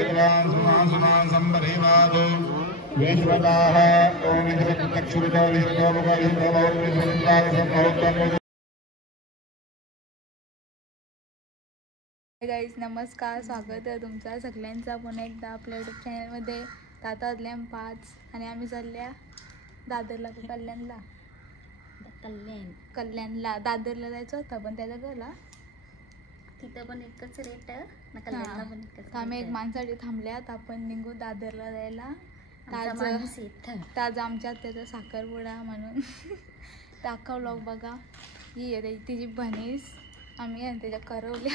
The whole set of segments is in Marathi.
गाईज नमस्कार, स्वागत आहे तुमचा सगळ्यांचा पुन्हा एकदा आपल्या यूट्यूब चॅनलमध्ये. आता वाजल्या 5 आणि आम्ही चालल्या दादरला. कल्याणला दादरला जायचं होतं पण त्याला गेला तिथं पण एकच रेट ना, कल्याणला पण एकच. आम्ही एक माणसाठी थांबल्यात. आपण निघू दादरला जायला. ताज आमच्यात त्याचा साखरपुडा म्हणून दाखव व्लॉग बघा. ही आहे तिची बनीस. आम्ही आणि त्याच्या करवल्या.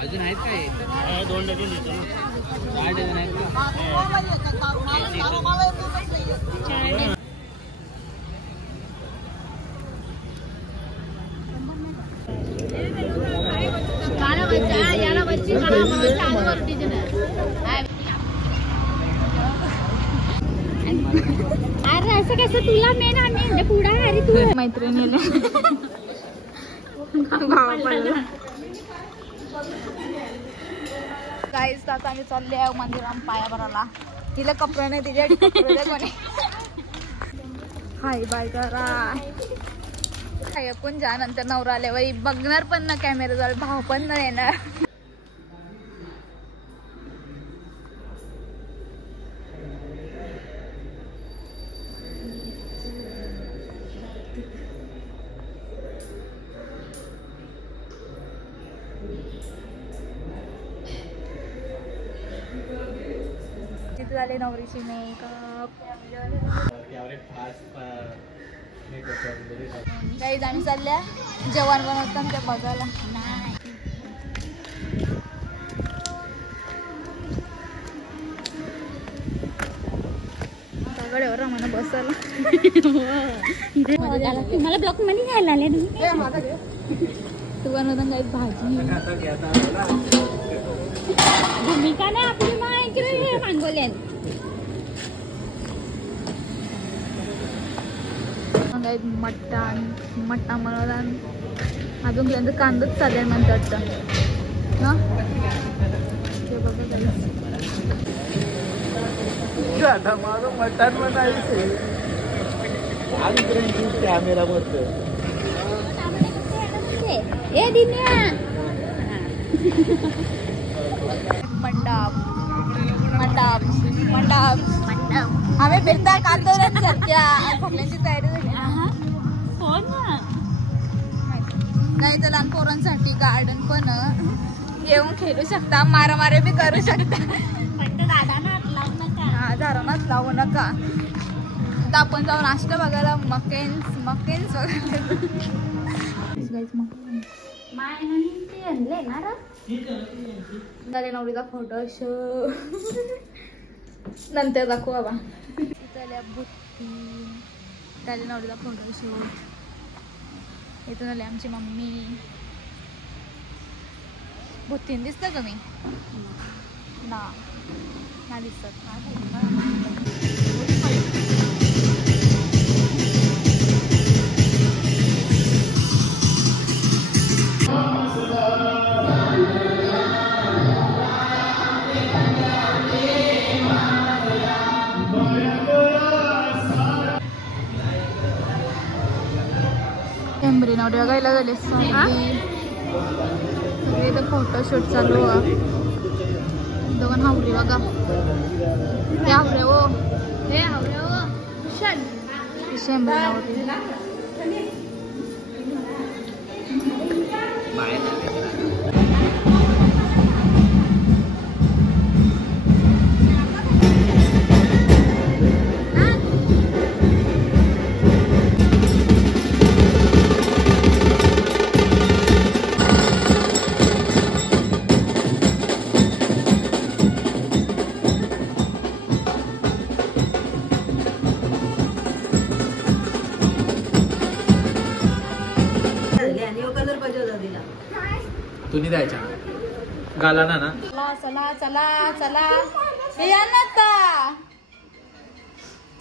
अजून आहेत काय? 2 डझन देतो ना. 4 डझन आहेत का? अरे असं कसं तुला मेन आणि पुढा अरे तू मैत्रिणीला गाईस आता आम्ही चालले आहे मंदिरात पाया भरायला. तिला कपडे नाही, तिच्यासाठी कपडे द्या कोणी. हाय बाय करा. पण जा नंतर नवरा आल्यावर बघणार पण ना कॅमेरा जवळ. भाव पण न येणार. तिथे झाले नवरीची मेकअप. गाईज आम्ही चालल्या जेवण बनवताना ते बघायला. सगळ्यावर म्हणा बसायला. तुम्हाला ब्लॉक मध्ये घ्यायला आले तू बनवता काही भाजी भूमिका नाही आपली माहिती मागवल्यात. मट्टा बनवला. अजून त्यांचं कांदाच चालेल म्हणतात वाटतं ना. ते बघा मटण बनायचे. कॅमेरा बद्दल मंडप आम्ही फिरता कांदोलन सध्या सगळ्यांची तयारी झाली. नाही तर लहान पोरांसाठी गार्डन पण येऊन खेळू शकता. मारामारे बी करू शकता. झाडांनाच लावू नका. आता आपण जाऊन नाश्ता बघायला मकेन्स बघायला. झाले नवरीचा फोटोशूट नंतर दाखवू बाबा. बुत्ती झाले नवरीचा फोटोशूट. इथून आली आमची मम्मी. बुत्तीन दिसतं तुम्ही ना दिसत. नवरी बघायला झाले. इथं फोटोशूट चालू आहे. दोन हावरे बघा. ते हावरे हो, हे हावरे हो. शेंबरी नवरी. तुम्ही द्यायच्या गालाना ना. चला चला चला हे या ना आता.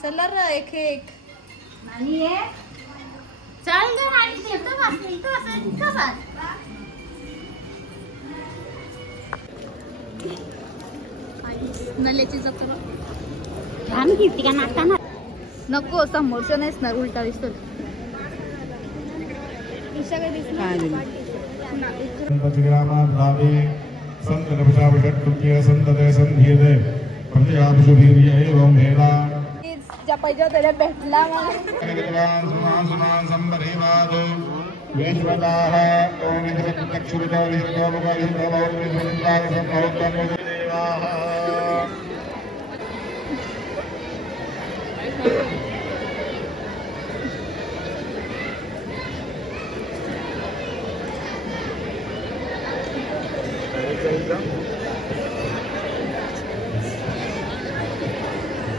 चला र एक एक चल ग राणी. नल्याची जत्रा आम्ही कीर्तिका नाचताना नको समोरचं नाहीच ना उलटा दिसतो ज्या पाहिजे त्याला भेटला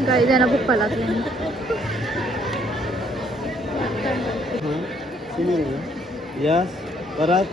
गाई त्यांना भुक्का लागली यस परत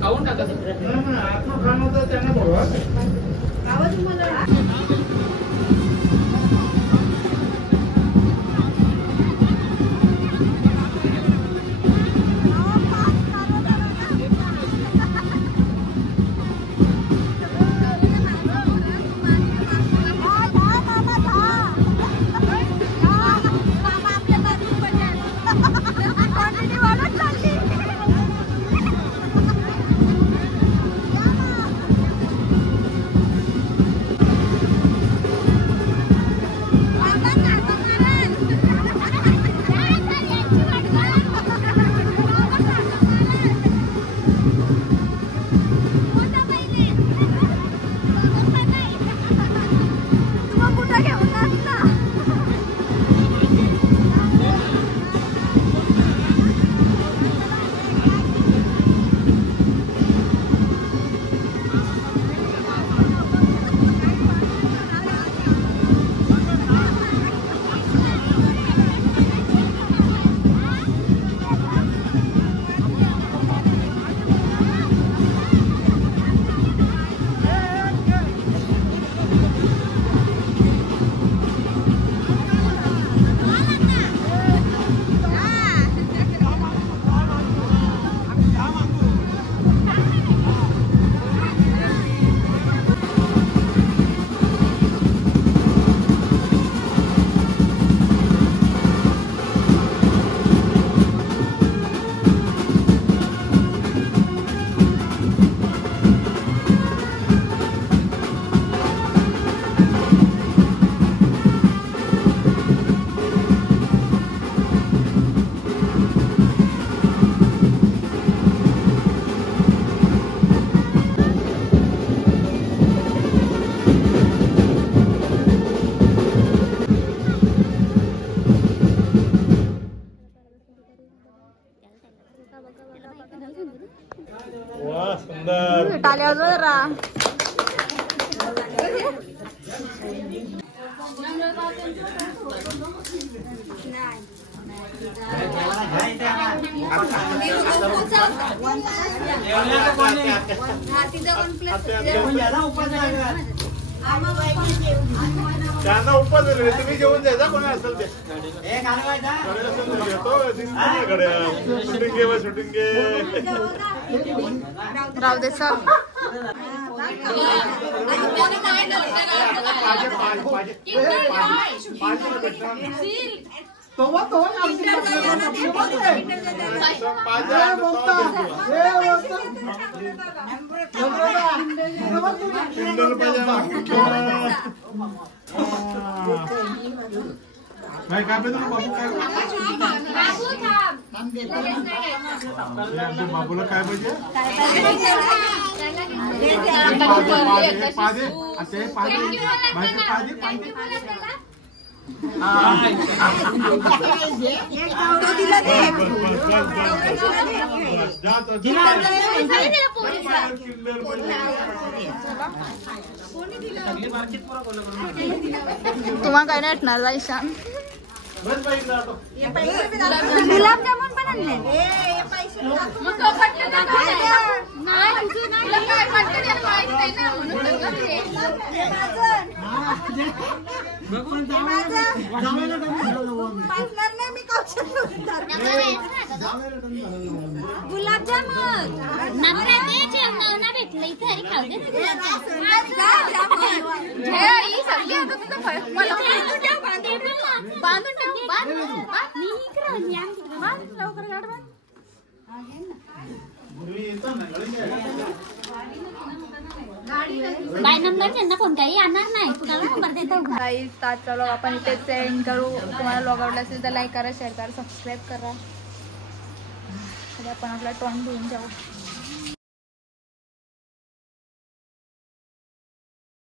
खाऊन टाका त्यांना बोलवा टाल्या जरा त्यांना उपवास तुम्ही जेवून जायचा कोणी असेल ते शूटिंग घे राहू दे सर काय काय पाहिजे बाबू काय बाबूला काय पाहिजे पादे पादे तुम्हाला काय नाही वाटणार ईशान गुलाबजामुन पण आणले गुलाबजामुन भेटलं इथे खाऊ बांधून ठेव बाय नंबर त्यांना कोणताही येणार नाही कुणाला नंबर देतो आजचा व्लॉग आपण इथेच सेंड करू. तुम्हाला व्लॉग आवडला असेल तर लाईक करा, शेअर करा, सबस्क्राईब करा. आपण आपला तोंड धुवून जाऊ.